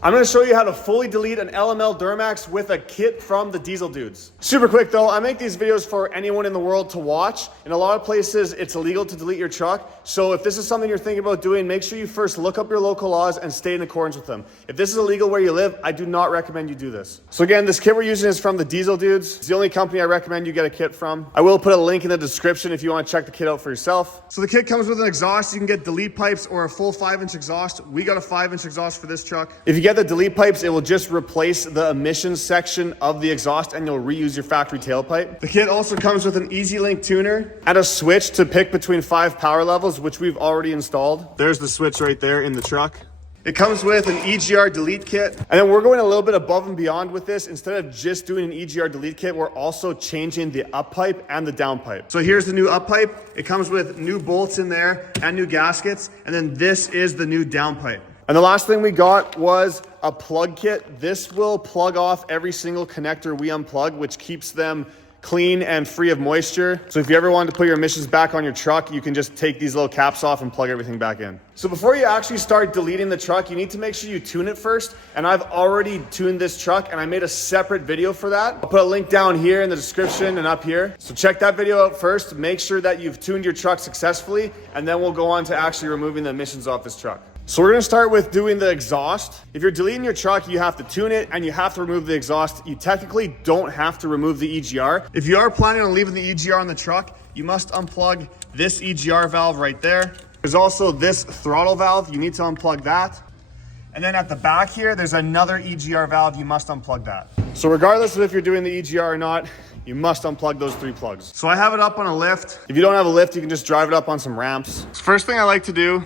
I'm gonna show you how to fully delete an LML Duramax with a kit from the Diesel Dudes. Super quick though, I make these videos for anyone in the world to watch. In a lot of places, it's illegal to delete your truck. So if this is something you're thinking about doing, make sure you first look up your local laws and stay in accordance with them. If this is illegal where you live, I do not recommend you do this. So again, this kit we're using is from the Diesel Dudes. It's the only company I recommend you get a kit from. I will put a link in the description if you want to check the kit out for yourself. So the kit comes with an exhaust. You can get delete pipes or a full 5-inch exhaust. We got a 5-inch exhaust for this truck. If you get the delete pipes, it will just replace the emissions section of the exhaust and you'll reuse your factory tailpipe. The kit also comes with an EZ-Lynk tuner and a switch to pick between 5 power levels, which we've already installed. There's the switch right there in the truck. It comes with an EGR delete kit. And then we're going a little bit above and beyond with this. Instead of just doing an EGR delete kit, we're also changing the up pipe and the down pipe. So here's the new up pipe. It comes with new bolts in there and new gaskets. And then this is the new down pipe. And the last thing we got was a plug kit. This will plug off every single connector we unplug, which keeps them clean and free of moisture. So if you ever wanted to put your emissions back on your truck, you can just take these little caps off and plug everything back in. So before you actually start deleting the truck, you need to make sure you tune it first. And I've already tuned this truck and I made a separate video for that. I'll put a link down here in the description and up here. So check that video out first. Make sure that you've tuned your truck successfully, and then we'll go on to actually removing the emissions off this truck. So we're gonna start with doing the exhaust. If you're deleting your truck, you have to tune it and you have to remove the exhaust. You technically don't have to remove the EGR. If you are planning on leaving the EGR on the truck, you must unplug this EGR valve right there. There's also this throttle valve. You need to unplug that. And then at the back here, there's another EGR valve. You must unplug that. So regardless of if you're doing the EGR or not, you must unplug those 3 plugs. So I have it up on a lift. If you don't have a lift, you can just drive it up on some ramps. So first thing I like to do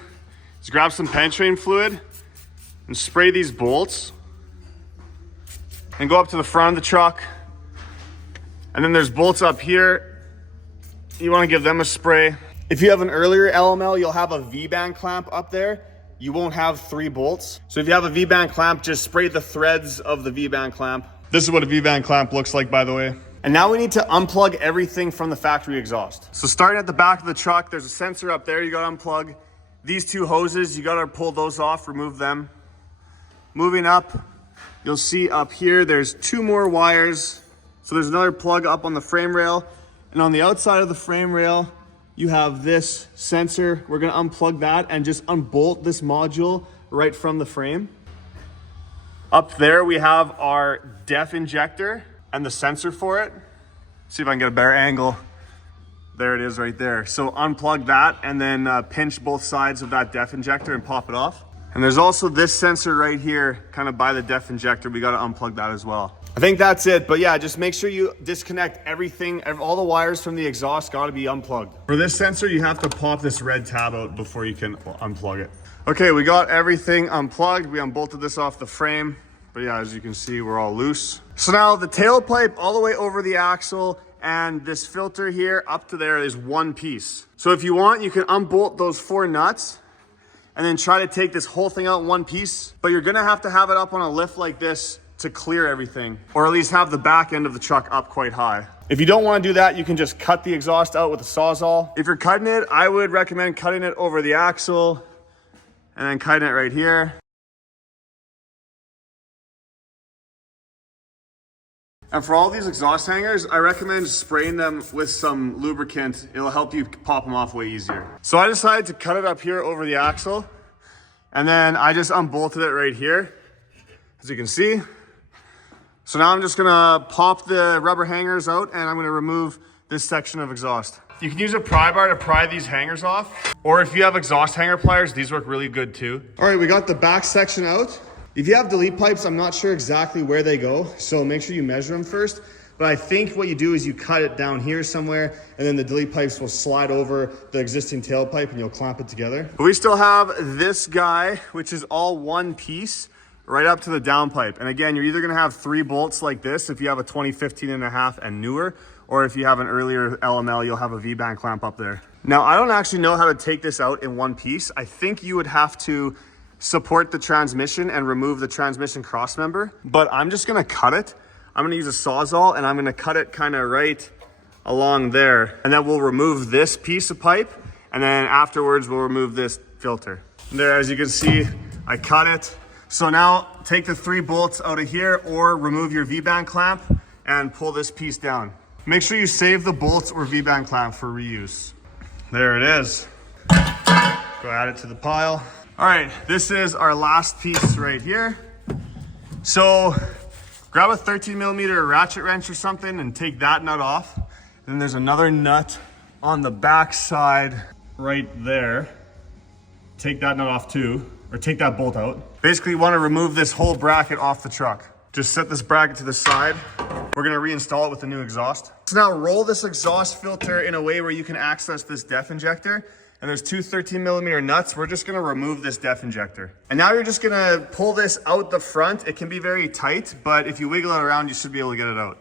is grab some penetrating fluid and spray these bolts and go up to the front of the truck. And then there's bolts up here. You want to give them a spray. If you have an earlier LML, you'll have a V-band clamp up there. You won't have 3 bolts. So if you have a V-band clamp, just spray the threads of the V-band clamp. This is what a V-band clamp looks like, by the way. And now we need to unplug everything from the factory exhaust. So starting at the back of the truck, there's a sensor up there you gotta unplug. These 2 hoses, you gotta pull those off, remove them. Moving up, you'll see up here, there's 2 more wires. So there's another plug up on the frame rail. And on the outside of the frame rail, you have this sensor. We're gonna unplug that and just unbolt this module right from the frame. Up there, we have our DEF injector and the sensor for it. See if I can get a better angle. There it is right there. So unplug that and then pinch both sides of that DEF injector and pop it off. And there's also this sensor right here, kind of by the DEF injector. We got to unplug that as well. I think that's it, but yeah, just make sure you disconnect everything. All the wires from the exhaust got to be unplugged. For this sensor, you have to pop this red tab out before you can unplug it. Okay, we got everything unplugged. We unbolted this off the frame, but yeah, as you can see, we're all loose. So now the tailpipe all the way over the axle and this filter here up to there is one piece. So if you want, you can unbolt those 4 nuts and then try to take this whole thing out in one piece, but you're gonna have to have it up on a lift like this to clear everything, or at least have the back end of the truck up quite high. If you don't wanna do that, you can just cut the exhaust out with a Sawzall. If you're cutting it, I would recommend cutting it over the axle and then cutting it right here. And for all these exhaust hangers, I recommend spraying them with some lubricant. It'll help you pop them off way easier. So I decided to cut it up here over the axle, and then I just unbolted it right here, as you can see. So now I'm just gonna pop the rubber hangers out and I'm gonna remove this section of exhaust. You can use a pry bar to pry these hangers off, or if you have exhaust hanger pliers, these work really good too. All right, we got the back section out. If you have delete pipes, I'm not sure exactly where they go, so make sure you measure them first. But I think what you do is you cut it down here somewhere, and then the delete pipes will slide over the existing tailpipe and you'll clamp it together. But we still have this guy, which is all one piece, right up to the downpipe. And again, you're either gonna have 3 bolts like this if you have a 2015 and a half and newer, or if you have an earlier LML, you'll have a V-band clamp up there. Now, I don't actually know how to take this out in one piece. I think you would have to support the transmission and remove the transmission cross member, but I'm just gonna cut it. I'm gonna use a Sawzall and I'm gonna cut it kind of right along there. And then we'll remove this piece of pipe, and then afterwards we'll remove this filter. And there, as you can see, I cut it. So now take the 3 bolts out of here or remove your V-band clamp and pull this piece down. Make sure you save the bolts or V-band clamp for reuse. There it is. Go add it to the pile. All right, this is our last piece right here. So grab a 13mm ratchet wrench or something and take that nut off. Then there's another nut on the back side right there. Take that nut off too, or take that bolt out. Basically, you want to remove this whole bracket off the truck. Just set this bracket to the side. We're gonna reinstall it with the new exhaust. So now roll this exhaust filter in a way where you can access this def injector. And there's 2 13mm nuts. We're just gonna remove this def injector. And now you're just gonna pull this out the front. It can be very tight, but if you wiggle it around, you should be able to get it out.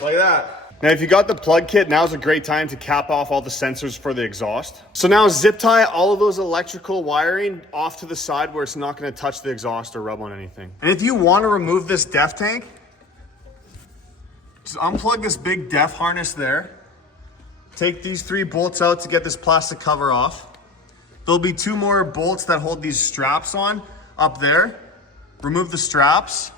Like that. Now, if you got the plug kit, now's a great time to cap off all the sensors for the exhaust. So now zip tie all of those electrical wiring off to the side where it's not gonna touch the exhaust or rub on anything. And if you wanna remove this def tank, just unplug this big def harness there. Take these 3 bolts out to get this plastic cover off. There'll be 2 more bolts that hold these straps on up there. Remove the straps.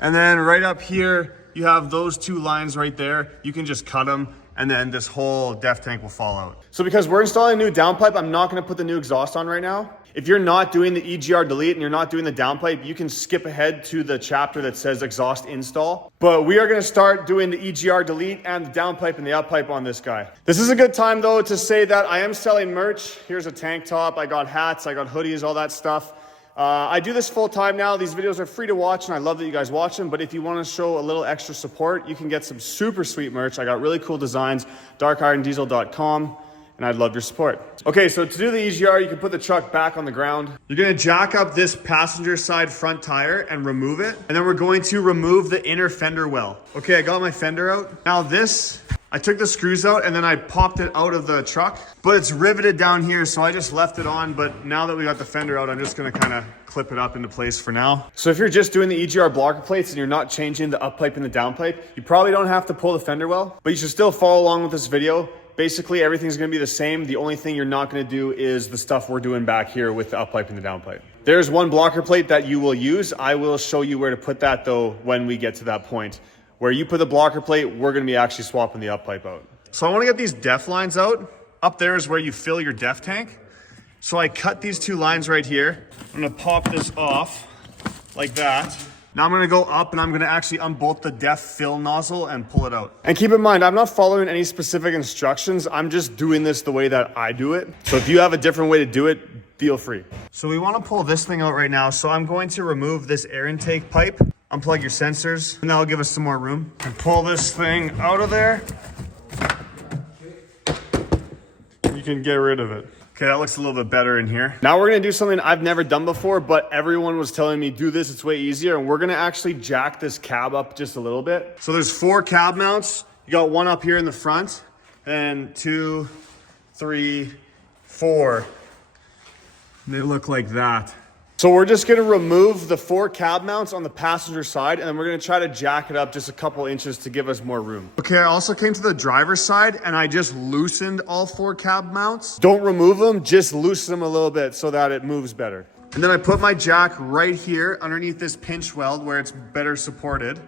And then right up here, you have those 2 lines right there. You can just cut them and then this whole def tank will fall out. So because we're installing a new downpipe, I'm not gonna put the new exhaust on right now. If you're not doing the EGR delete and you're not doing the downpipe, you can skip ahead to the chapter that says exhaust install. But we are gonna start doing the EGR delete and the downpipe and the uppipe on this guy. This is a good time though to say that I am selling merch. Here's a tank top, I got hats, I got hoodies, all that stuff. I do this full time now. These videos are free to watch and I love that you guys watch them. But if you want to show a little extra support, you can get some super sweet merch. I got really cool designs, darkirondiesel.com, and I'd love your support. Okay, so to do the EGR, you can put the truck back on the ground. You're gonna jack up this passenger side front tire and remove it. And then we're going to remove the inner fender well. Okay, I got my fender out. Now this, I took the screws out and then I popped it out of the truck, but it's riveted down here, so I just left it on. But now that we got the fender out, I'm just gonna kind of clip it up into place for now. So if you're just doing the EGR blocker plates and you're not changing the up pipe and the down pipe, you probably don't have to pull the fender well, but you should still follow along with this video. Basically, everything's gonna be the same. The only thing you're not gonna do is the stuff we're doing back here with the up pipe and the down pipe. There's one blocker plate that you will use. I will show you where to put that though when we get to that point. Where you put the blocker plate, we're gonna be actually swapping the up pipe out. So I wanna get these def lines out. Up there is where you fill your def tank. So I cut these 2 lines right here. I'm gonna pop this off like that. Now I'm gonna go up and I'm gonna actually unbolt the def fill nozzle and pull it out. And keep in mind, I'm not following any specific instructions. I'm just doing this the way that I do it. So if you have a different way to do it, feel free. So we wanna pull this thing out right now. So I'm going to remove this air intake pipe. Unplug your sensors, and that'll give us some more room. And pull this thing out of there. You can get rid of it. Okay, that looks a little bit better in here. Now we're gonna do something I've never done before, but everyone was telling me do this, it's way easier. And we're gonna actually jack this cab up just a little bit. So there's 4 cab mounts. You got 1 up here in the front, and 2, 3, 4. They look like that. So we're just gonna remove the 4 cab mounts on the passenger side, and then we're gonna try to jack it up just a couple inches to give us more room. Okay, I also came to the driver's side and I just loosened all 4 cab mounts. Don't remove them, just loosen them a little bit so that it moves better. And then I put my jack right here underneath this pinch weld where it's better supported.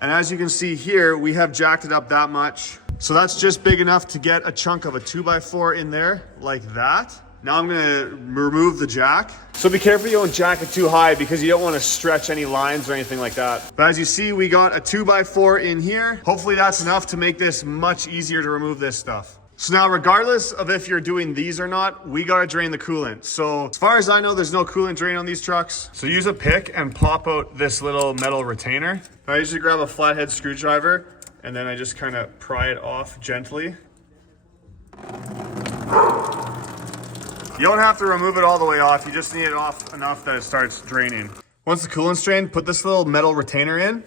And as you can see here, we have jacked it up that much. So that's just big enough to get a chunk of a 2x4 in there like that. Now I'm gonna remove the jack. So be careful you don't jack it too high because you don't wanna stretch any lines or anything like that. But as you see, we got a 2x4 in here. Hopefully that's enough to make this much easier to remove this stuff. So now regardless of if you're doing these or not, we gotta drain the coolant. So as far as I know, there's no coolant drain on these trucks. So use a pick and pop out this little metal retainer. I usually grab a flathead screwdriver and then I just kind of pry it off gently. You don't have to remove it all the way off. You just need it off enough that it starts draining. Once the coolant's drained, put this little metal retainer in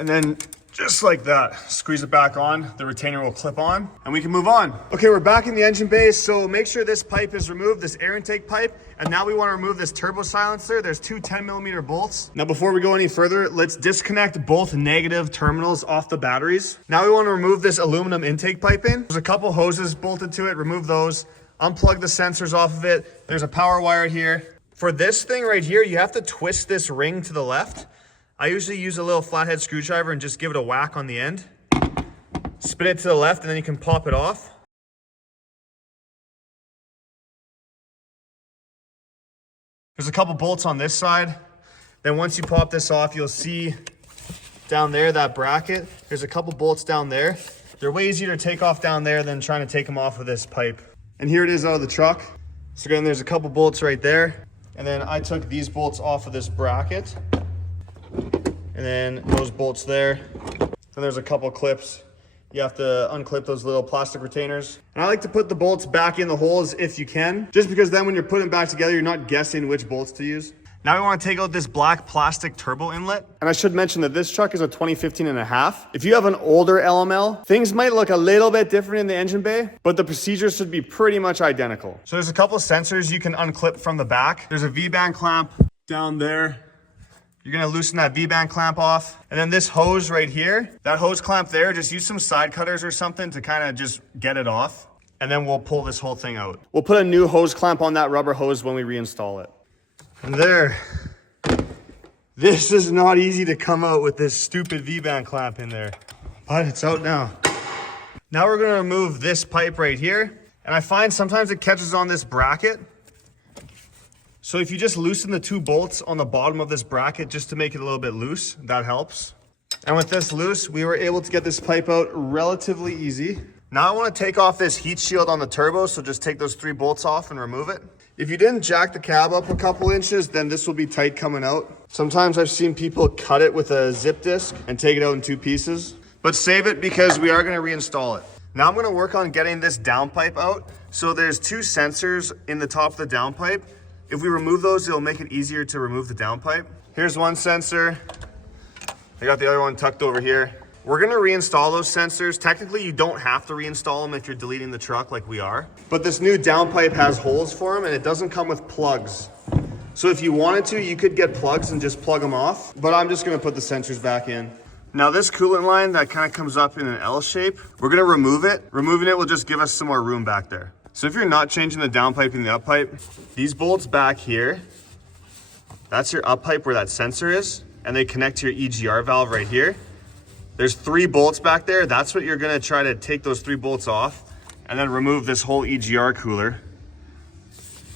and then Just like that. Squeeze it back on, the retainer will clip on, and we can move on. Okay, we're back in the engine bay, so make sure this pipe is removed, this air intake pipe, and now we want to remove this turbo silencer. There's two 10mm bolts. Now before we go any further, let's disconnect both negative terminals off the batteries. Now we want to remove this aluminum intake piping. There's a couple hoses bolted to it, remove those, unplug the sensors off of it. There's a power wire here. For this thing right here, you have to twist this ring to the left. I usually use a little flathead screwdriver and just give it a whack on the end. Spin it to the left and then you can pop it off. There's a couple bolts on this side. Then once you pop this off, you'll see down there, that bracket. There's a couple bolts down there. They're way easier to take off down there than trying to take them off with this pipe. And here it is out of the truck. So again, there's a couple bolts right there. And then I took these bolts off of this bracket. And then those bolts there. And there's a couple clips. You have to unclip those little plastic retainers. And I like to put the bolts back in the holes if you can, just because then when you're putting them back together, you're not guessing which bolts to use. Now we want to take out this black plastic turbo inlet. And I should mention that this truck is a 2015.5. If you have an older LML, things might look a little bit different in the engine bay, but the procedures should be pretty much identical. So there's a couple of sensors you can unclip from the back. There's a V-band clamp down there. You're gonna loosen that V-band clamp off. And then this hose right here, that hose clamp there, just use some side cutters or something to kind of just get it off. And then we'll pull this whole thing out. We'll put a new hose clamp on that rubber hose when we reinstall it. And there. This is not easy to come out with this stupid V-band clamp in there, but it's out now. Now we're gonna remove this pipe right here. And I find sometimes it catches on this bracket. So if you just loosen the two bolts on the bottom of this bracket just to make it a little bit loose, that helps. And with this loose, we were able to get this pipe out relatively easy. Now I want to take off this heat shield on the turbo, so just take those three bolts off and remove it. If you didn't jack the cab up a couple inches, then this will be tight coming out. Sometimes I've seen people cut it with a zip disc and take it out in two pieces, but save it because we are going to reinstall it. Now I'm going to work on getting this downpipe out. So there's two sensors in the top of the downpipe. If we remove those, it'll make it easier to remove the downpipe. Here's one sensor. I got the other one tucked over here. We're gonna reinstall those sensors. Technically, you don't have to reinstall them if you're deleting the truck like we are. But this new downpipe has holes for them and it doesn't come with plugs. So if you wanted to, you could get plugs and just plug them off. But I'm just gonna put the sensors back in. Now this coolant line that kind of comes up in an L shape, we're gonna remove it. Removing it will just give us some more room back there. So if you're not changing the downpipe and the uppipe, these bolts back here, that's your uppipe where that sensor is, and they connect to your EGR valve right here. There's three bolts back there. That's what you're gonna try to take those three bolts off and then remove this whole EGR cooler.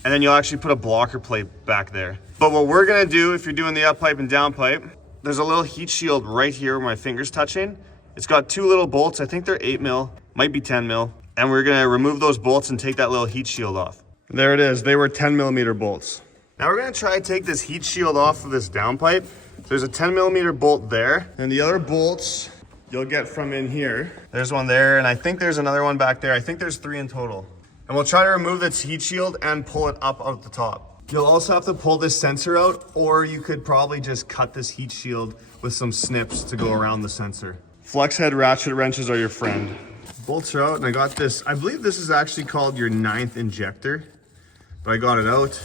And then you'll actually put a blocker plate back there. But what we're gonna do if you're doing the uppipe and downpipe, there's a little heat shield right here where my finger's touching. It's got two little bolts. I think they're 8mm, might be 10mm. And we're gonna remove those bolts and take that little heat shield off. There it is, they were 10mm bolts. Now we're gonna try to take this heat shield off of this downpipe. There's a 10mm bolt there, and the other bolts you'll get from in here. There's one there, and I think there's another one back there. I think there's three in total. And we'll try to remove this heat shield and pull it up out the top. You'll also have to pull this sensor out, or you could probably just cut this heat shield with some snips to go around the sensor. Flex head ratchet wrenches are your friend. Bolts are out, and I got this. I believe this is actually called your 9th injector, but I got it out.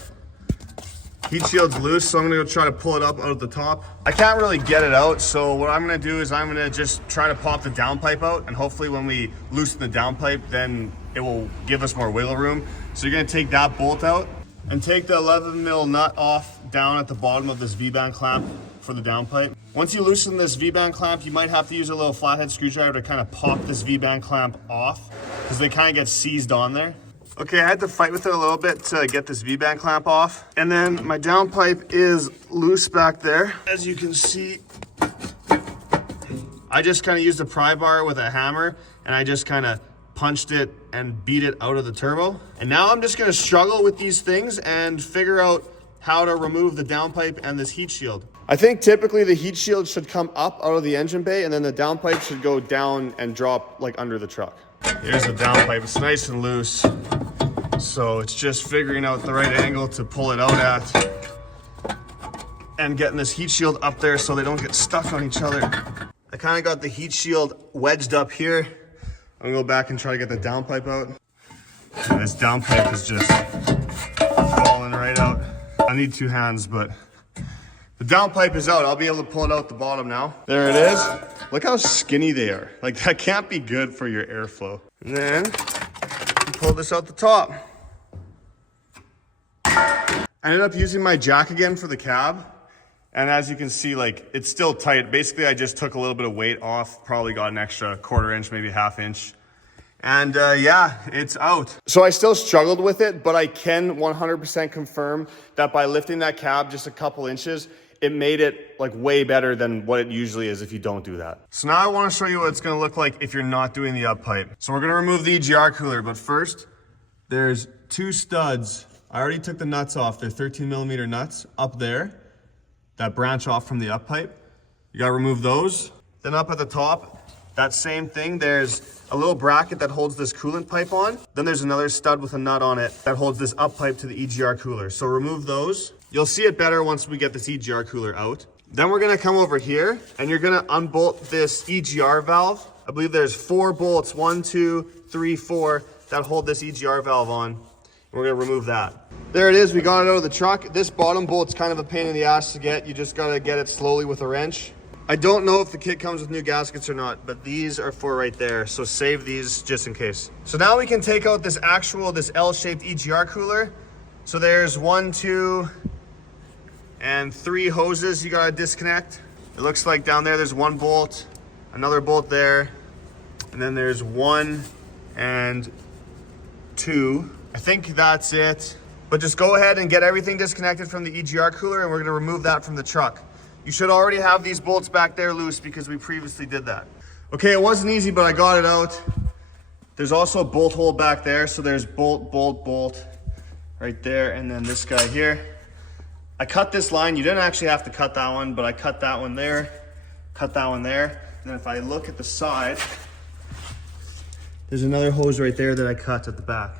Heat shield's loose, so I'm gonna go try to pull it up out of the top. I can't really get it out, so what I'm gonna do is I'm gonna just try to pop the downpipe out, and hopefully when we loosen the downpipe, then it will give us more wiggle room. So you're gonna take that bolt out and take the 11mm nut off down at the bottom of this V-band clamp for the downpipe. Once you loosen this V-band clamp, you might have to use a little flathead screwdriver to kind of pop this V-band clamp off because they kind of get seized on there. Okay, I had to fight with it a little bit to get this V-band clamp off. And then my downpipe is loose back there. As you can see, I just kind of used a pry bar with a hammer and I just kind of punched it and beat it out of the turbo. And now I'm just gonna struggle with these things and figure out how to remove the downpipe and this heat shield. I think typically the heat shield should come up out of the engine bay and then the downpipe should go down and drop like under the truck. Here's the downpipe, it's nice and loose. So it's just figuring out the right angle to pull it out at and getting this heat shield up there so they don't get stuck on each other. I kind of got the heat shield wedged up here. I'm gonna go back and try to get the downpipe out. And this downpipe is just falling right out. I need 2 hands, but the downpipe is out. I'll be able to pull it out the bottom now. There it is. Look how skinny they are. Like, that can't be good for your airflow. And then pull this out the top. I ended up using my jack again for the cab. And as you can see, like, it's still tight. Basically, I just took a little bit of weight off, probably got an extra 1/4 inch, maybe 1/2 inch. And yeah, it's out. So I still struggled with it, but I can 100% confirm that by lifting that cab just a couple inches, it made it like way better than what it usually is if you don't do that. So now I want to show you what it's going to look like if you're not doing the up pipe. So we're going to remove the EGR cooler, but first there's 2 studs. I already took the nuts off. They're 13mm nuts up there that branch off from the up pipe. You got to remove those. Then up at the top, that same thing, there's a little bracket that holds this coolant pipe on. Then there's another stud with a nut on it that holds this up pipe to the EGR cooler. So remove those. You'll see it better once we get this EGR cooler out. Then we're gonna come over here and you're gonna unbolt this EGR valve. I believe there's 4 bolts, 1, 2, 3, 4, that hold this EGR valve on. We're gonna remove that. There it is, we got it out of the truck. This bottom bolt's kind of a pain in the ass to get. You just gotta get it slowly with a wrench. I don't know if the kit comes with new gaskets or not, but these are for right there. So save these just in case. So now we can take out this L-shaped EGR cooler. So there's 1, 2, and 3 hoses you gotta disconnect. It looks like down there's 1 bolt, another bolt there, and then there's 1 and 2. I think that's it. But just go ahead and get everything disconnected from the EGR cooler and we're gonna remove that from the truck. You should already have these bolts back there loose because we previously did that. Okay, it wasn't easy, but I got it out. There's also a bolt hole back there. So there's bolt, bolt, bolt right there. And then this guy here. I cut this line. You didn't actually have to cut that one, but I cut that one there, cut that one there. And then if I look at the side, there's another hose right there that I cut at the back.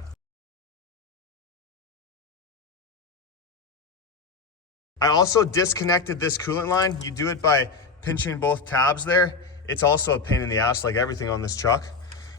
I also disconnected this coolant line. You do it by pinching both tabs there. It's also a pain in the ass like everything on this truck,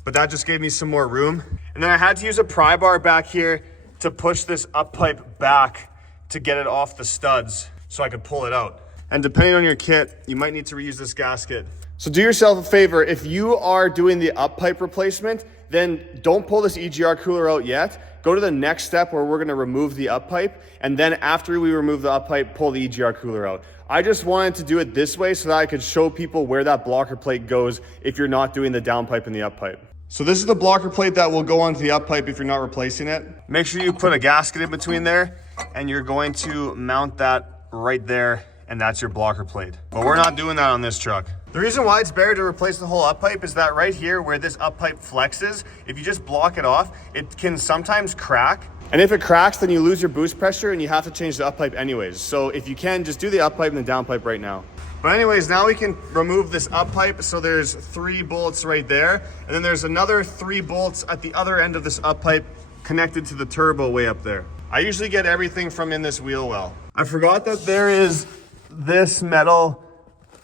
but that just gave me some more room. And then I had to use a pry bar back here to push this up pipe back to get it off the studs so I could pull it out. And depending on your kit, you might need to reuse this gasket. So do yourself a favor, if you are doing the up pipe replacement, then don't pull this EGR cooler out yet. Go to the next step where we're gonna remove the up pipe, and then after we remove the up pipe, pull the EGR cooler out. I just wanted to do it this way so that I could show people where that blocker plate goes if you're not doing the down pipe and the up pipe. So this is the blocker plate that will go onto the up pipe if you're not replacing it. Make sure you put a gasket in between there, and you're going to mount that right there, and that's your blocker plate. But we're not doing that on this truck. The reason why it's better to replace the whole up pipe is that right here where this up pipe flexes, if you just block it off, it can sometimes crack. And if it cracks, then you lose your boost pressure and you have to change the up pipe anyways. So if you can, just do the up pipe and the down pipe right now. But anyways, now we can remove this up pipe. So there's 3 bolts right there. And then there's another 3 bolts at the other end of this up pipe connected to the turbo way up there. I usually get everything from in this wheel well. I forgot that there is this metal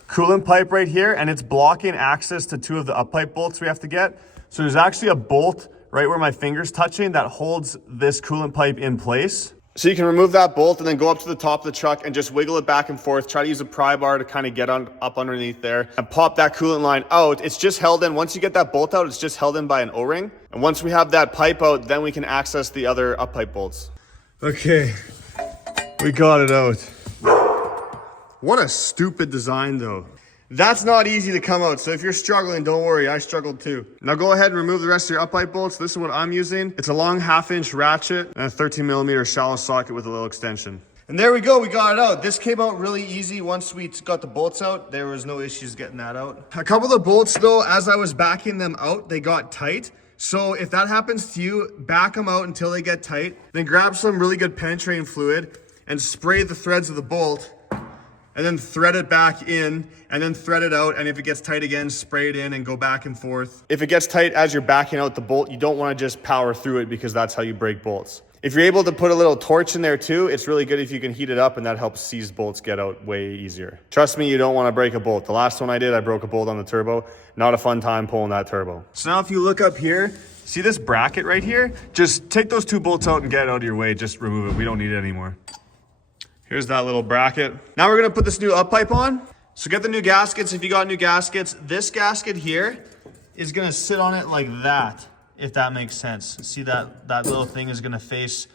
coolant pipe right here, and it's blocking access to 2 of the up pipe bolts we have to get. So there's actually a bolt right where my finger's touching that holds this coolant pipe in place. So you can remove that bolt and then go up to the top of the truck and just wiggle it back and forth. Try to use a pry bar to kind of get up underneath there and pop that coolant line out. It's just held in. Once you get that bolt out, it's just held in by an O-ring. And once we have that pipe out, then we can access the other up pipe bolts. Okay, we got it out. What a stupid design though. That's not easy to come out, so if you're struggling, don't worry, I struggled too. Now go ahead and remove the rest of your up pipe bolts. This is what I'm using. It's a long 1/2 inch ratchet and a 13mm shallow socket with a little extension. And there we go, we got it out. This came out really easy once we got the bolts out. There was no issues getting that out. A couple of the bolts though, as I was backing them out, they got tight. So if that happens to you, back them out until they get tight, then grab some really good penetrating fluid and spray the threads of the bolt, and then thread it back in, and then thread it out. And if it gets tight again, spray it in and go back and forth. If it gets tight as you're backing out the bolt, you don't want to just power through it because that's how you break bolts. If you're able to put a little torch in there too, it's really good if you can heat it up, and that helps seized bolts get out way easier. Trust me, you don't want to break a bolt. The last one I did, I broke a bolt on the turbo. Not a fun time pulling that turbo. So now if you look up here, see this bracket right here? Just take those 2 bolts out and get it out of your way. Just remove it. We don't need it anymore. Here's that little bracket. Now we're gonna put this new up pipe on. So get the new gaskets if you got new gaskets. This gasket here is gonna sit on it like that, if that makes sense. See that little thing is gonna face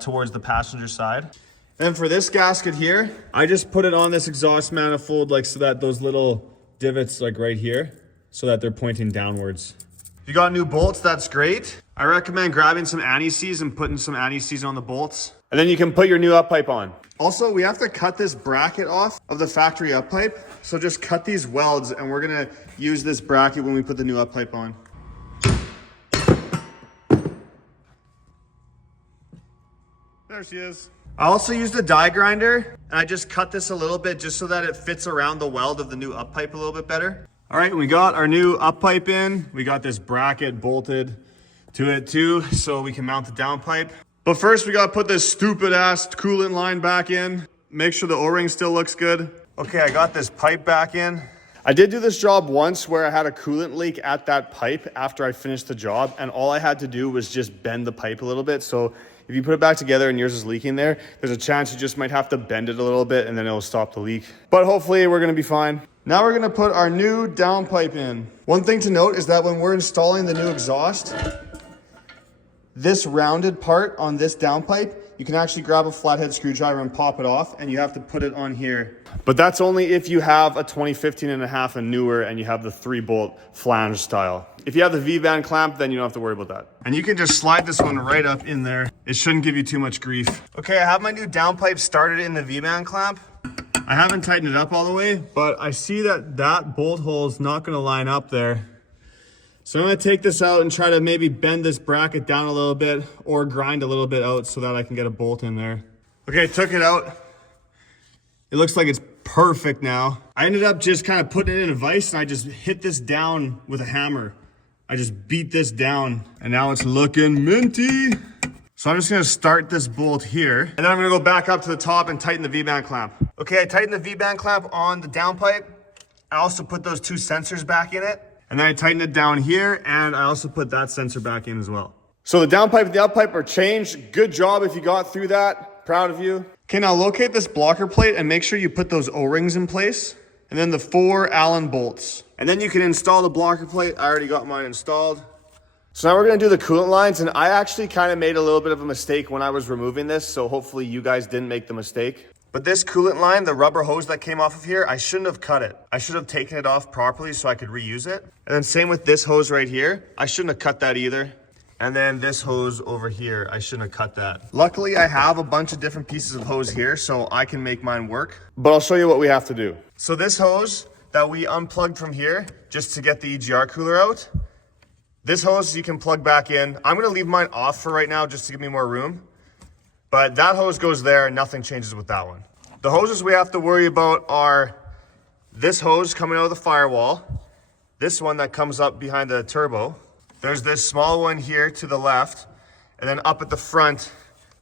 towards the passenger side. And for this gasket here, I just put it on this exhaust manifold like so that those little divots like right here, so that they're pointing downwards. If you got new bolts, that's great. I recommend grabbing some anti-seize and putting some anti-seize on the bolts. And then you can put your new up pipe on. Also, we have to cut this bracket off of the factory up pipe. So just cut these welds, and we're gonna use this bracket when we put the new up pipe on. There she is. I also used a die grinder, and I just cut this a little bit just so that it fits around the weld of the new up pipe a little bit better. All right, we got our new up pipe in. We got this bracket bolted to it too, so we can mount the downpipe. But first we gotta put this stupid ass coolant line back in. Make sure the O-ring still looks good. Okay, I got this pipe back in. I did do this job once where I had a coolant leak at that pipe after I finished the job, and all I had to do was just bend the pipe a little bit. So if you put it back together and yours is leaking there, there's a chance you just might have to bend it a little bit and then it'll stop the leak. But hopefully we're gonna be fine. Now we're gonna put our new downpipe in. One thing to note is that when we're installing the new exhaust, this rounded part on this downpipe, you can actually grab a flathead screwdriver and pop it off, and you have to put it on here. But that's only if you have a 2015.5 and newer and you have the 3-bolt flange style. If you have the V-band clamp, then you don't have to worry about that. And you can just slide this one right up in there. It shouldn't give you too much grief. Okay, I have my new downpipe started in the V-band clamp. I haven't tightened it up all the way, but I see that that bolt hole is not gonna line up there. So I'm gonna take this out and try to maybe bend this bracket down a little bit or grind a little bit out so that I can get a bolt in there. Okay, took it out. It looks like it's perfect now. I ended up just kind of putting it in a vise, and I just hit this down with a hammer. I just beat this down, and now it's looking minty. So I'm just gonna start this bolt here, and then I'm gonna go back up to the top and tighten the V-band clamp. Okay, I tightened the V-band clamp on the downpipe. I also put those 2 sensors back in it. And then I tightened it down here, and I also put that sensor back in as well. So the downpipe and the uppipe are changed. Good job if you got through that. Proud of you. Okay, now locate this blocker plate and make sure you put those O-rings in place. And then the 4 Allen bolts. And then you can install the blocker plate. I already got mine installed. So now we're gonna do the coolant lines, and I actually kind of made a little bit of a mistake when I was removing this, so hopefully you guys didn't make the mistake. But this coolant line, the rubber hose that came off of here, I shouldn't have cut it. I should have taken it off properly so I could reuse it. And then same with this hose right here. I shouldn't have cut that either. And then this hose over here, I shouldn't have cut that. Luckily, I have a bunch of different pieces of hose here, so I can make mine work. But I'll show you what we have to do. So this hose that we unplugged from here, just to get the EGR cooler out, this hose you can plug back in. I'm gonna leave mine off for right now just to give me more room. But that hose goes there and nothing changes with that one. The hoses we have to worry about are this hose coming out of the firewall, this one that comes up behind the turbo. There's this small one here to the left, and then up at the front,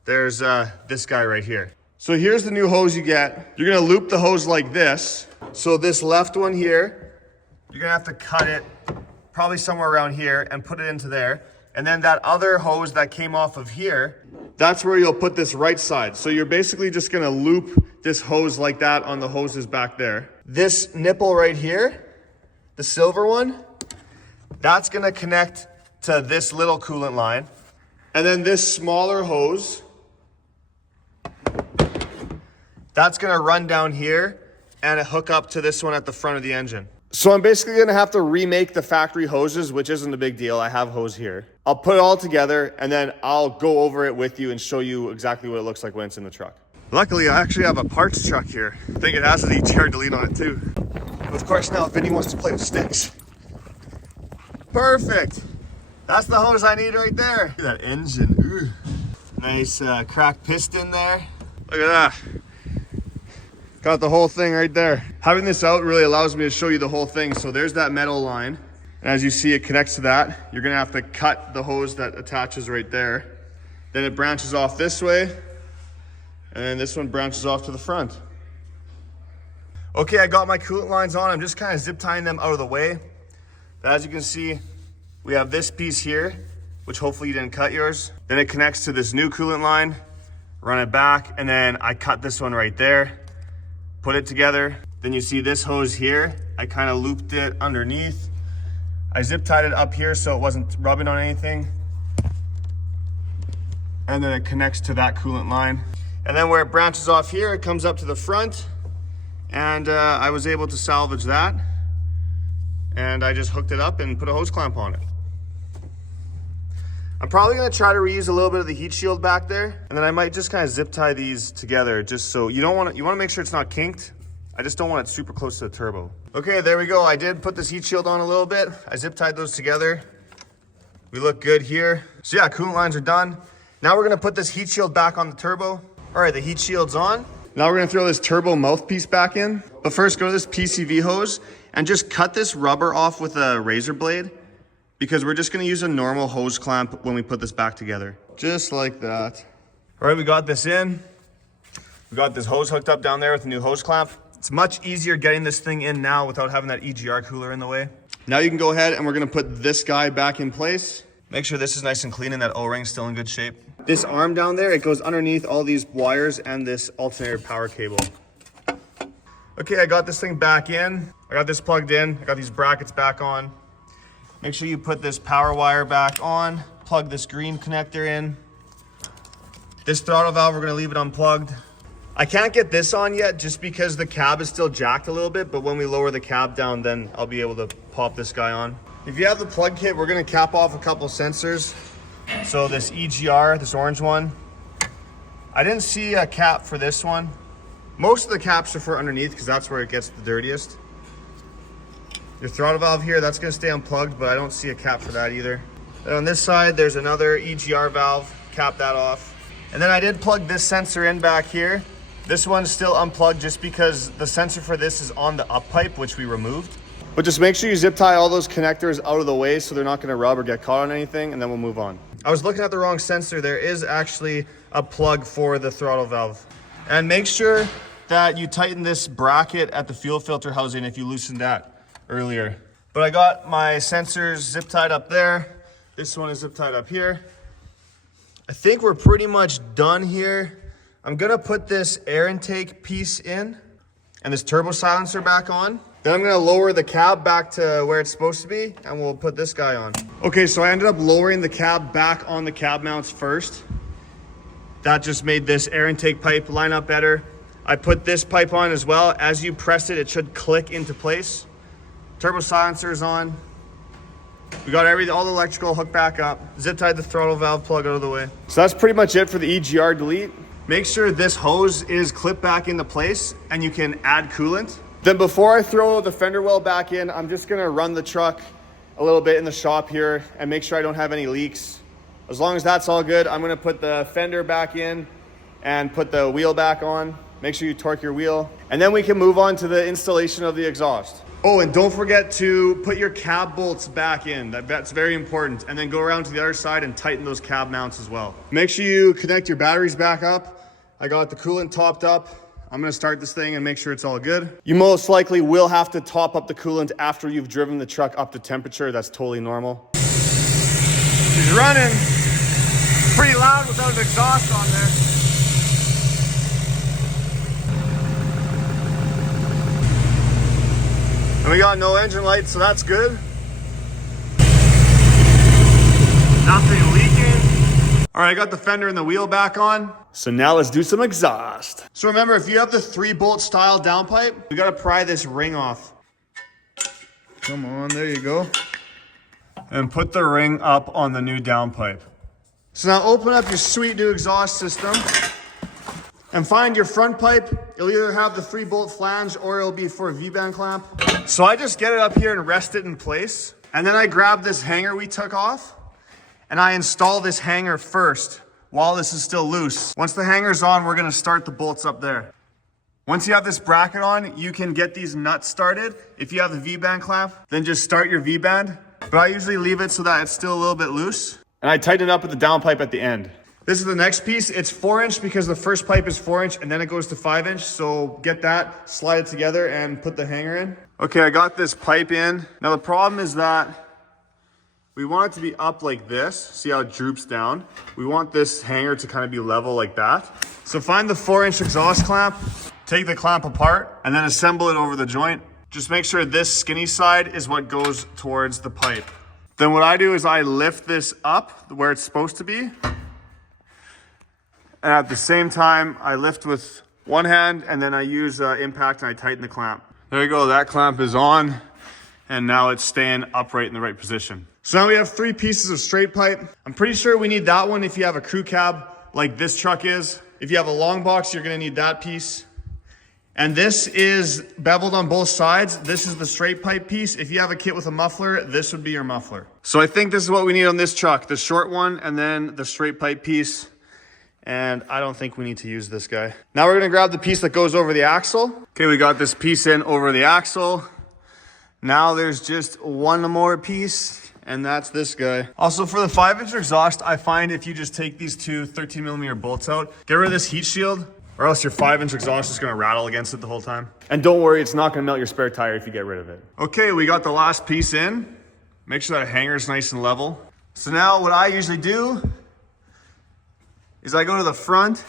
there's this guy right here. So here's the new hose you get. You're gonna loop the hose like this. So this left one here, you're gonna have to cut it probably somewhere around here and put it into there. And then that other hose that came off of here, that's where you'll put this right side. So you're basically just gonna loop this hose like that on the hoses back there. This nipple right here, the silver one, that's gonna connect to this little coolant line. And then this smaller hose, that's gonna run down here and hook up to this one at the front of the engine. So I'm basically gonna have to remake the factory hoses, which isn't a big deal. I have hose here. I'll put it all together and then I'll go over it with you and show you exactly what it looks like when it's in the truck. Luckily, I actually have a parts truck here. I think it has an EGR delete on it too. Of course, now Vinny wants to play with sticks. Perfect. That's the hose I need right there. Look at that engine. Ooh. Nice cracked piston there. Look at that. Got the whole thing right there. Having this out really allows me to show you the whole thing. So there's that metal line. And as you see, it connects to that. You're gonna have to cut the hose that attaches right there. Then it branches off this way, and this one branches off to the front. Okay, I got my coolant lines on. I'm just kind of zip tying them out of the way. But as you can see, we have this piece here, which hopefully you didn't cut yours. Then it connects to this new coolant line, run it back, and then I cut this one right there, put it together. Then you see this hose here. I kind of looped it underneath. I zip tied it up here so it wasn't rubbing on anything. And then it connects to that coolant line. And then where it branches off here, it comes up to the front. And I was able to salvage that. And I just hooked it up and put a hose clamp on it. I'm probably gonna try to reuse a little bit of the heat shield back there. And then I might just kind of zip tie these together just so you wanna make sure it's not kinked. I just don't want it super close to the turbo. Okay, there we go. I did put this heat shield on a little bit. I zip tied those together. We look good here. So yeah, coolant lines are done. Now we're gonna put this heat shield back on the turbo. All right, the heat shield's on. Now we're gonna throw this turbo mouthpiece back in. But first, go to this PCV hose and just cut this rubber off with a razor blade, because we're just gonna use a normal hose clamp when we put this back together. Just like that. All right, we got this in. We got this hose hooked up down there with a new hose clamp. It's much easier getting this thing in now without having that EGR cooler in the way. Now you can go ahead and we're gonna put this guy back in place. Make sure this is nice and clean and that O-ring's still in good shape. This arm down there, it goes underneath all these wires and this alternator power cable. Okay, I got this thing back in. I got this plugged in. I got these brackets back on. Make sure you put this power wire back on. Plug this green connector in. This throttle valve, we're gonna leave it unplugged. I can't get this on yet just because the cab is still jacked a little bit, but when we lower the cab down, then I'll be able to pop this guy on. If you have the plug kit, we're gonna cap off a couple sensors. So this EGR, this orange one, I didn't see a cap for this one. Most of the caps are for underneath because that's where it gets the dirtiest. Your throttle valve here, that's gonna stay unplugged, but I don't see a cap for that either. And on this side, there's another EGR valve, cap that off. And then I did plug this sensor in back here. This one's still unplugged just because the sensor for this is on the up pipe, which we removed. But just make sure you zip tie all those connectors out of the way so they're not gonna rub or get caught on anything, and then we'll move on. I was looking at the wrong sensor. There is actually a plug for the throttle valve. And make sure that you tighten this bracket at the fuel filter housing if you loosened that earlier. But I got my sensors zip tied up there. This one is zip tied up here. I think we're pretty much done here. I'm gonna put this air intake piece in and this turbo silencer back on. Then I'm gonna lower the cab back to where it's supposed to be and we'll put this guy on. Okay, so I ended up lowering the cab back on the cab mounts first. That just made this air intake pipe line up better. I put this pipe on as well. As you press it, it should click into place. Turbo silencer's on. We got all the electrical hooked back up. Zip tied the throttle valve plug out of the way. So that's pretty much it for the EGR delete. Make sure this hose is clipped back into place and you can add coolant. Then before I throw the fender well back in, I'm just gonna run the truck a little bit in the shop here and make sure I don't have any leaks. As long as that's all good, I'm gonna put the fender back in and put the wheel back on. Make sure you torque your wheel. And then we can move on to the installation of the exhaust. Oh, and don't forget to put your cab bolts back in. That's very important. And then go around to the other side and tighten those cab mounts as well. Make sure you connect your batteries back up. I got the coolant topped up. I'm gonna start this thing and make sure it's all good. You most likely will have to top up the coolant after you've driven the truck up to temperature. That's totally normal. She's running pretty loud without an exhaust on there. And we got no engine lights, so that's good. Nothing leaking. All right, I got the fender and the wheel back on. So now let's do some exhaust. So remember, if you have the 3-bolt style downpipe, we gotta pry this ring off. Come on, there you go. And put the ring up on the new downpipe. So now open up your sweet new exhaust system and find your front pipe. It'll either have the 3-bolt flange or it'll be for a V-band clamp. So I just get it up here and rest it in place. And then I grab this hanger we took off and I install this hanger first while this is still loose. Once the hanger's on, we're gonna start the bolts up there. Once you have this bracket on, you can get these nuts started. If you have the V-band clamp, then just start your V-band. But I usually leave it so that it's still a little bit loose. And I tighten it up with the downpipe at the end. This is the next piece. It's 4" because the first pipe is 4" and then it goes to 5". So get that, slide it together and put the hanger in. Okay, I got this pipe in. Now the problem is that we want it to be up like this. See how it droops down? We want this hanger to kind of be level like that. So find the 4" exhaust clamp, take the clamp apart and then assemble it over the joint. Just make sure this skinny side is what goes towards the pipe. Then what I do is I lift this up where it's supposed to be. And at the same time, I lift with one hand and then I use impact and I tighten the clamp. There you go, that clamp is on and now it's staying upright in the right position. So now we have 3 pieces of straight pipe. I'm pretty sure we need that one if you have a crew cab like this truck is. If you have a long box, you're gonna need that piece. And this is beveled on both sides. This is the straight pipe piece. If you have a kit with a muffler, this would be your muffler. So I think this is what we need on this truck, the short one and then the straight pipe piece. And I don't think we need to use this guy. Now we're gonna grab the piece that goes over the axle. Okay, we got this piece in over the axle. Now there's just one more piece and that's this guy. Also for the 5" exhaust, I find if you just take these 2 13mm bolts out, get rid of this heat shield, or else your 5" exhaust is gonna rattle against it the whole time. And don't worry, it's not gonna melt your spare tire if you get rid of it. Okay, we got the last piece in. Make sure that hanger is nice and level. So now what I usually do is I go to the front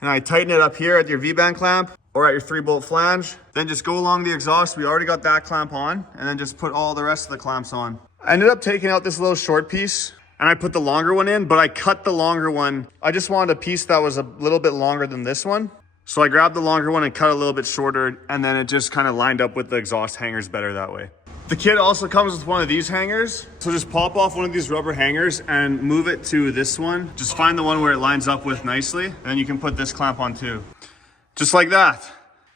and I tighten it up here at your V-band clamp or at your 3-bolt flange. Then just go along the exhaust. We already got that clamp on and then just put all the rest of the clamps on. I ended up taking out this little short piece and I put the longer one in, but I cut the longer one. I just wanted a piece that was a little bit longer than this one. So I grabbed the longer one and cut a little bit shorter, and then it just kind of lined up with the exhaust hangers better that way. The kit also comes with one of these hangers. So just pop off one of these rubber hangers and move it to this one. Just find the one where it lines up with nicely. And then you can put this clamp on too. Just like that.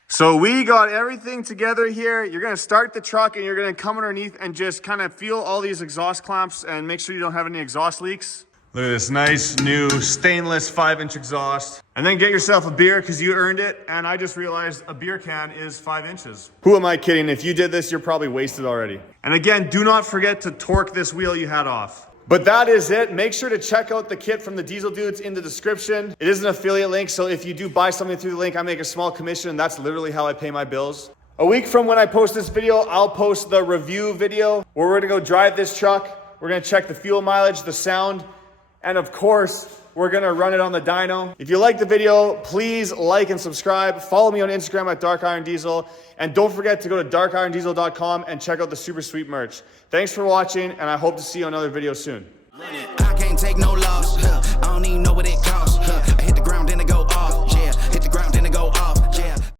So we got everything together here. You're gonna start the truck and you're gonna come underneath and just kind of feel all these exhaust clamps and make sure you don't have any exhaust leaks. Look at this nice new stainless 5" exhaust. And then get yourself a beer because you earned it. And I just realized a beer can is 5 inches. Who am I kidding? If you did this, you're probably wasted already. And again, do not forget to torque this wheel you had off. But that is it. Make sure to check out the kit from the Diesel Dudes in the description. It is an affiliate link, so if you do buy something through the link, I make a small commission, and that's literally how I pay my bills. A week from when I post this video, I'll post the review video where we're gonna go drive this truck. We're gonna check the fuel mileage, the sound, and of course, we're gonna run it on the dyno. If you like the video, please like and subscribe. Follow me on Instagram at Dark Iron Diesel. And don't forget to go to darkirondiesel.com and check out the super sweet merch. Thanks for watching, and I hope to see you on another video soon. I can't take no loss. I don't even know what it costs.